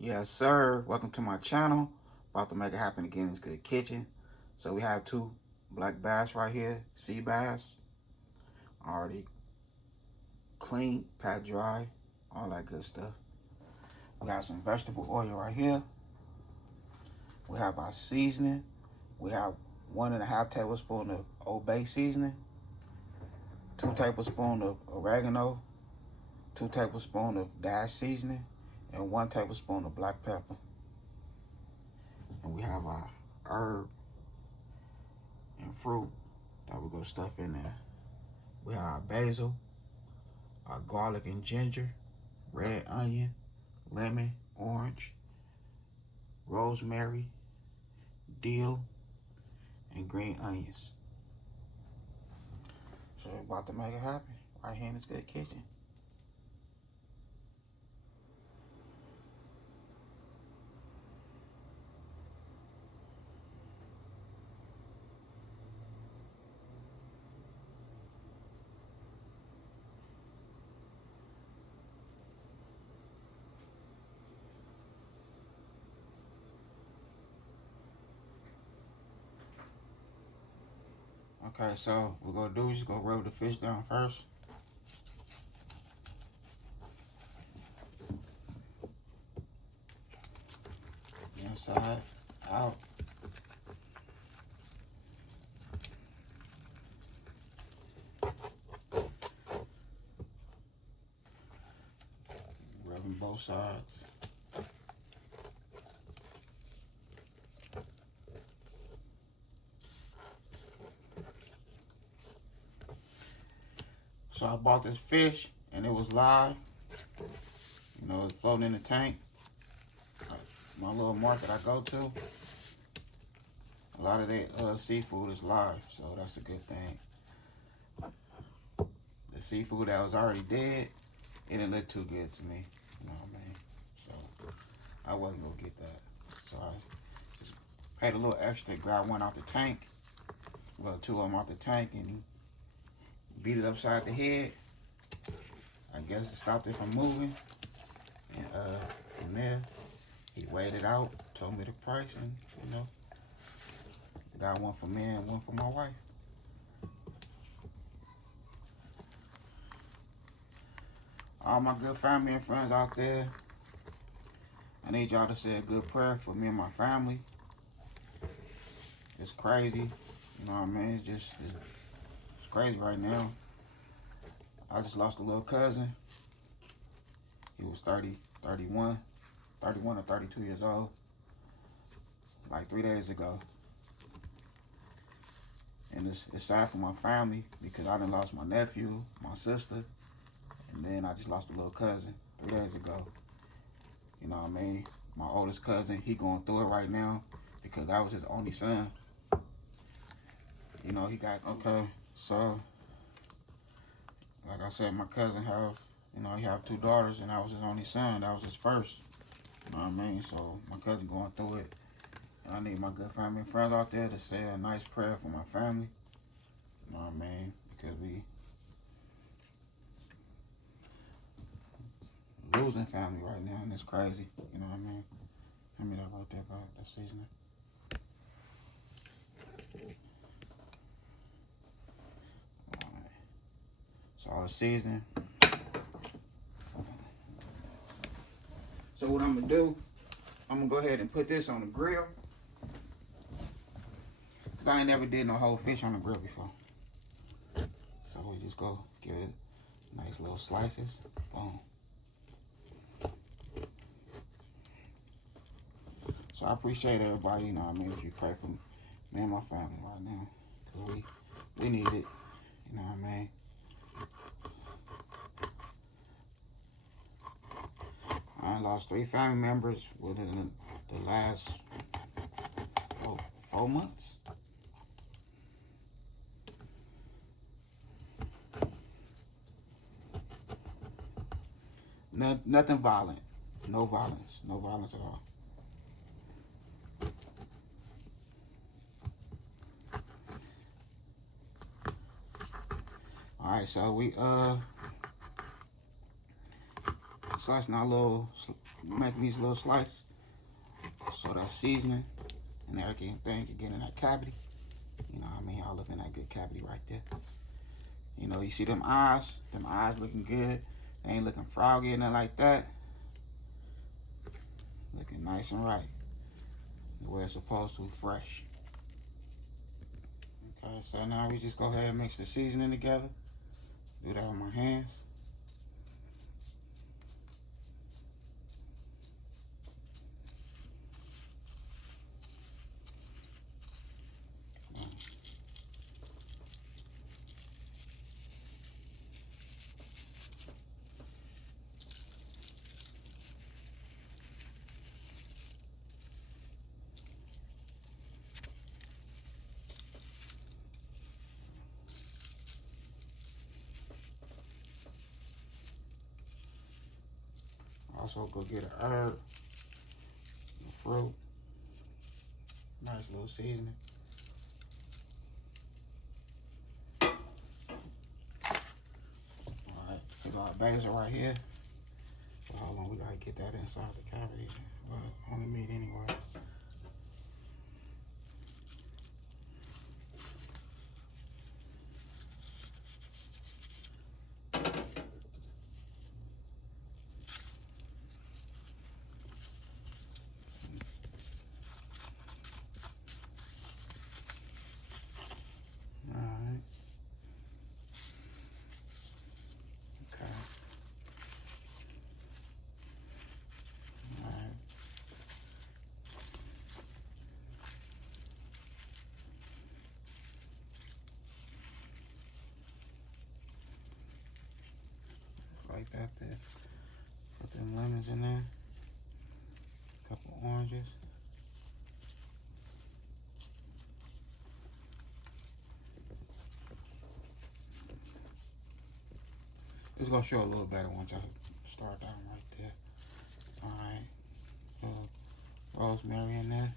Yes, sir. Welcome to my channel. About to make it happen again in this good kitchen. So we have two black bass right here, sea bass. Already clean, pat dry, all that good stuff. We have some vegetable oil right here. We have our seasoning. We have 1.5 tablespoons of Old Bay seasoning, 2 tablespoons of oregano, 2 tablespoons of dash seasoning, and 1 tablespoon of black pepper. And we have our herb and fruit that we're gonna stuff in there. We have our basil, our garlic and ginger, red onion, lemon, orange, rosemary, dill, and green onions. So we're about to make it happen right here in this good kitchen. Okay, so what we're gonna do is just go rub the fish down first. Inside, out. Rubbing both sides. So I bought this fish and it was live. You know, it's floating in the tank. My little market I go to, a lot of that seafood is live, so that's a good thing. The seafood that was already dead, it didn't look too good to me. You know what I mean? So I wasn't gonna get that. So I just paid a little extra to grab one out the tank. Well, 2 of them out the tank, and beat it upside the head. I guess it stopped it from moving. And from there, he weighed it out, told me the price, and you know, got one for me and one for my wife. All my good family and friends out there, I need y'all to say a good prayer for me and my family. It's crazy, you know what I mean? It's crazy right now. I just lost a little cousin. He was 31 or 32 years old, like 3 days ago. And it's sad for my family because I done lost my nephew, my sister, and then I just lost a little cousin 3 days ago. You know what I mean? My oldest cousin, he going through it right now because that was his only son. You know, he got, okay, so, like I said, my cousin he have 2 daughters, and that was his only son. That was his first. You know what I mean? So my cousin going through it. And I need my good family and friends out there to say a nice prayer for my family. You know what I mean? Because we losing family right now, and it's crazy. You know what I mean? Hand me that right there, bro. That seasoning. All right. So all the seasoning. So what I'm gonna do, I'm gonna go ahead and put this on the grill. Cause I ain't never did no whole fish on the grill before. So we just go give it nice little slices. Boom. So I appreciate everybody, you know what I mean, if you pray for me and my family right now. Cause we need it, you know what I mean. I lost 3 family members within the last 4 months. Nothing violent. No violence. No violence at all. All right, so slicing our little, making these little slices, so that seasoning and everything can get in that cavity. You know what I mean? Y'all looking at that good cavity right there. You know, you see them eyes looking good. They ain't looking froggy or nothing like that. Looking nice and right. The way it's supposed to, fresh. Okay, so now we just go ahead and mix the seasoning together. Do that with my hands. Also go get an herb, a fruit, nice little seasoning. Alright, we got our basil right here. But hold on, we gotta get that inside the cavity. Well, on the meat anyway. Like that there. Put them lemons in there. A couple oranges. It's gonna show a little better once I start down right there. Alright. Rosemary in there.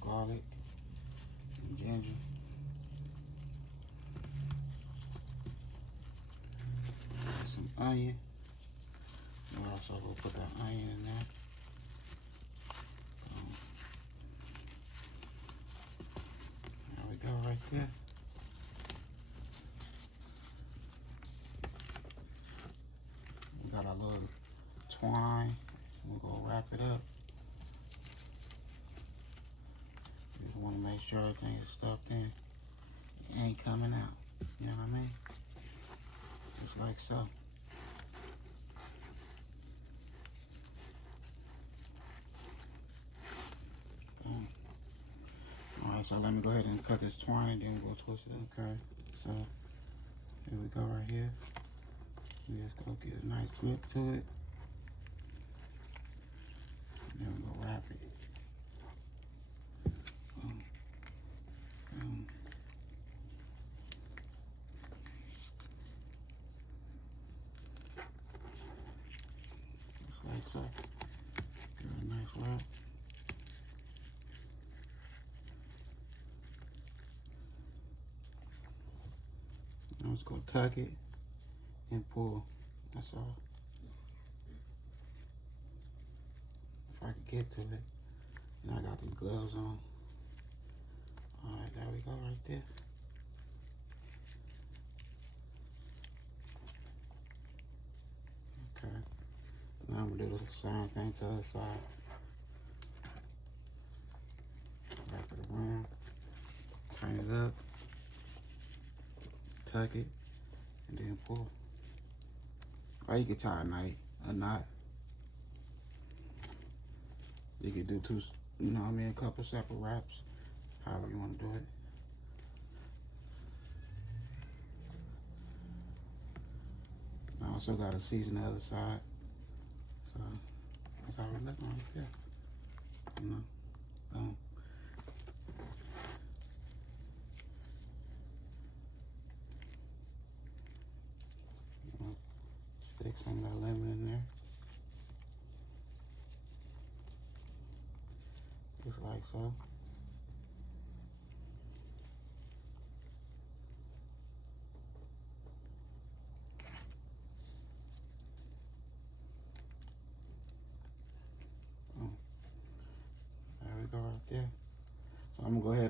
Garlic. Ginger. Some onion. We're also going to put that onion in there. There we go right there. We got our little twine. We're going to wrap it up. You want to make sure everything is stuffed in. It ain't coming out. You know what I mean? Just like so. Alright, so let me go ahead and cut this twine and then we'll twist it. Okay, so here we go right here. We just go get a nice grip to it. And then we'll go wrap it. Just like so. Give it a nice wrap. Now let's go tuck it and pull. That's all. If I could get to it. And I got these gloves on. Alright, there we go right there. Okay. Now I'm gonna do the same thing to the other side. Wrap it around. Turn it up. Tuck it. And then pull. Or you can tie a knot. You could do two, you know what I mean, a couple separate wraps. However you want to do it. I also got to season the other side. So that's how we look right there. You know, boom. You know, stick some of that lemon in there. Just like so.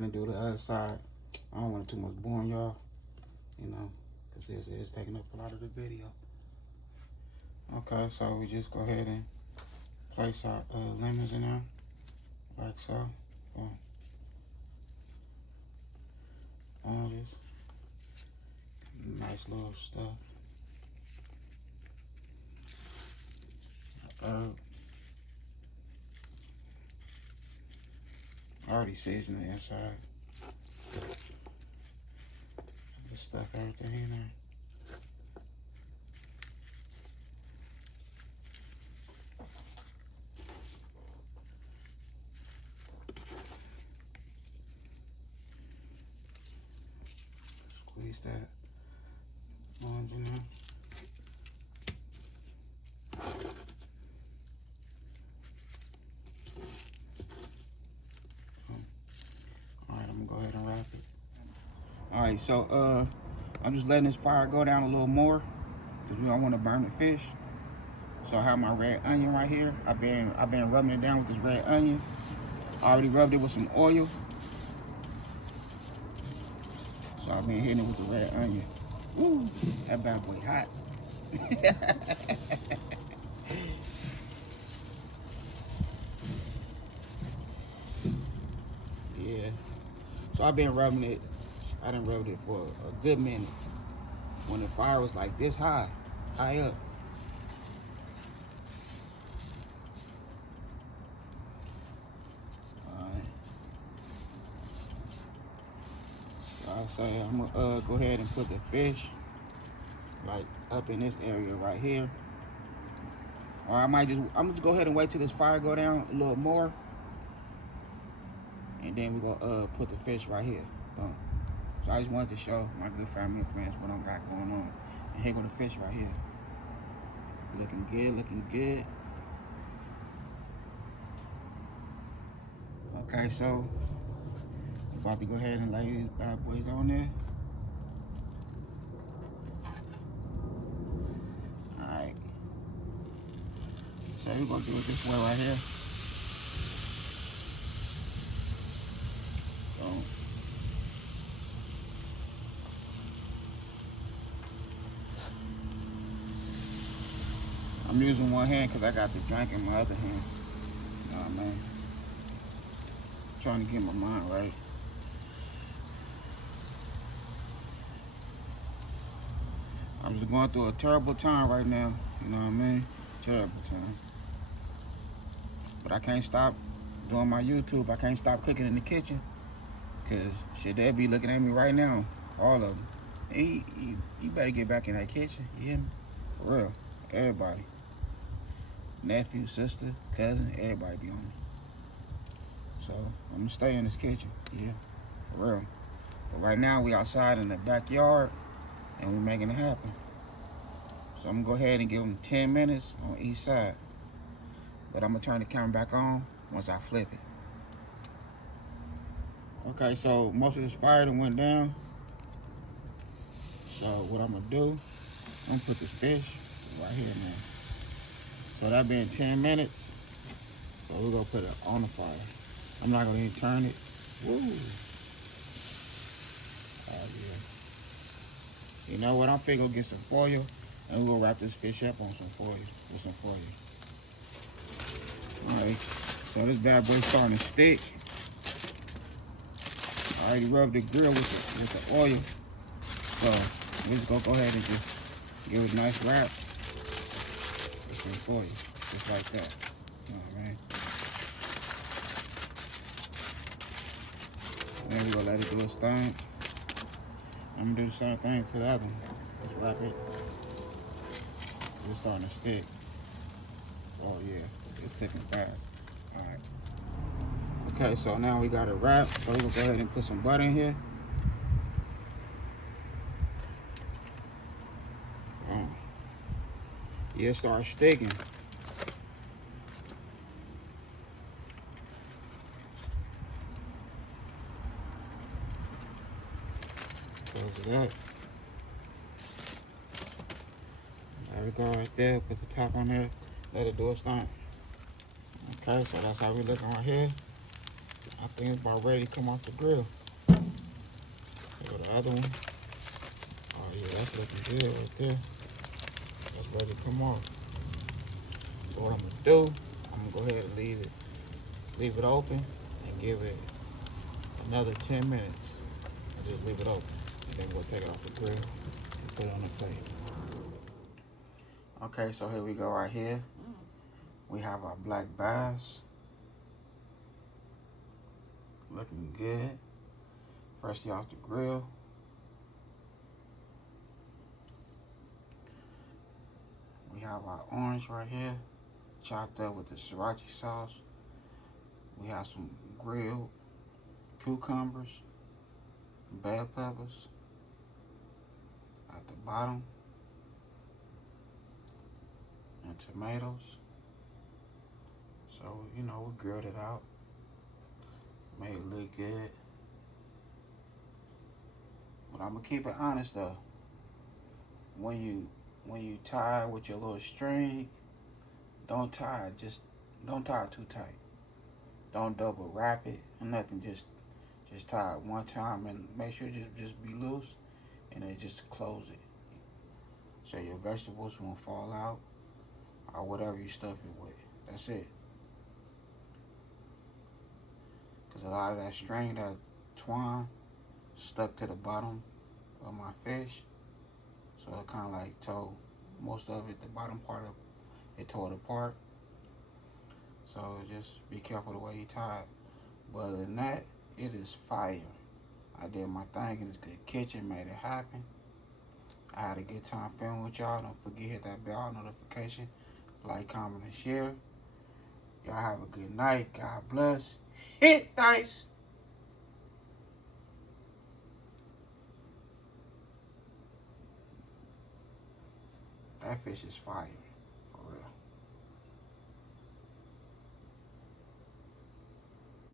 and do the other side. I don't want too much boring, y'all. You know, because this is taking up a lot of the video. Okay, so we just go ahead and place our lemons in there, like so. Boom. All this nice little stuff. Already seasoned the inside. Just stuff everything in there. Squeeze that orange in there. Alright, I'm gonna go ahead and wrap it. Alright, so I'm just letting this fire go down a little more because we don't want to burn the fish. So I have my red onion right here. I've been rubbing it down with this red onion. I already rubbed it with some oil. So I've been hitting it with the red onion. Woo, that bad boy hot. Yeah. So I've been rubbing it. I done rubbed it for a good minute. When the fire was like this high up. Alright. So I'm gonna go ahead and put the fish like up in this area right here. Or I'm gonna just go ahead and wait till this fire go down a little more. And then we're gonna put the fish right here. Boom. So I just wanted to show my good family and friends what I got going on. And here go the fish right here. Looking good, looking good. Okay, so I'm about to go ahead and lay these bad boys on there. Alright. So we're gonna do it this way right here. I'm using one hand because I got the drink in my other hand. Oh man. Trying to get my mind right. I'm just going through a terrible time right now. You know what I mean? Terrible time. But I can't stop doing my YouTube. I can't stop cooking in the kitchen. Because shit, they'll be looking at me right now. All of them. Hey, you better get back in that kitchen. You hear me? For real. Everybody. Nephew, sister, cousin, everybody be on me. So I'm gonna stay in this kitchen, yeah, for real. But right now we outside in the backyard and we're making it happen. So I'm gonna go ahead and give them 10 minutes on each side. But I'm gonna turn the camera back on once I flip it. Okay, so most of this fire done went down. So what I'm gonna do, I'm gonna put this fish right here now. So that been 10 minutes. So we're gonna put it on the fire. I'm not gonna even turn it. Woo. Oh yeah. You know what? I'm finna go get some foil and we're gonna wrap this fish up on some foil with some foil. Alright. So this bad boy's starting to stick. I already rubbed the grill with the oil. So we're just gonna go ahead and just give it a nice wrap. For you, just like that. Alright. Then we're gonna let it do its thing. I'm gonna do the same thing to the other one. Just wrap it. It's starting to stick. Oh yeah, it's sticking fast. Alright. Okay, so now we got it wrapped. So we're gonna go ahead and put some butter in here. Yeah, it starts sticking. Close it up. There we go right there. Put the top on there. Let it do its thing. Okay, so that's how we looking right here. I think it's about ready to come off the grill. other one. Oh yeah, that's looking good right there. That's ready to come off. So what I'm gonna do, I'm gonna go ahead and leave it open and give it another 10 minutes. And just leave it open. And then we'll take it off the grill and put it on the plate. Okay, so here we go right here. We have our black bass. Looking good. Freshly off the grill. We have our orange right here, chopped up with the sriracha sauce. We have some grilled cucumbers, bell peppers at the bottom, and tomatoes. So, you know, we grilled it out, made it look good. But I'm gonna keep it honest though. When you tie it with your little string, don't tie it too tight. Don't double wrap it or nothing. Just tie it one time and make sure just be loose, and then just close it so your vegetables won't fall out or whatever you stuff it with. That's it. Because a lot of that string, that twine, stuck to the bottom of my fish, so it kind of like tore most of it, the bottom part of it tore it apart. So just be careful the way you tie it. But other than that, it is fire. I did my thing in this good kitchen, made it happen. I had a good time filming with y'all. Don't forget, hit that bell notification, like, comment, and share. Y'all have a good night. God bless. Hit dice. That fish is fire.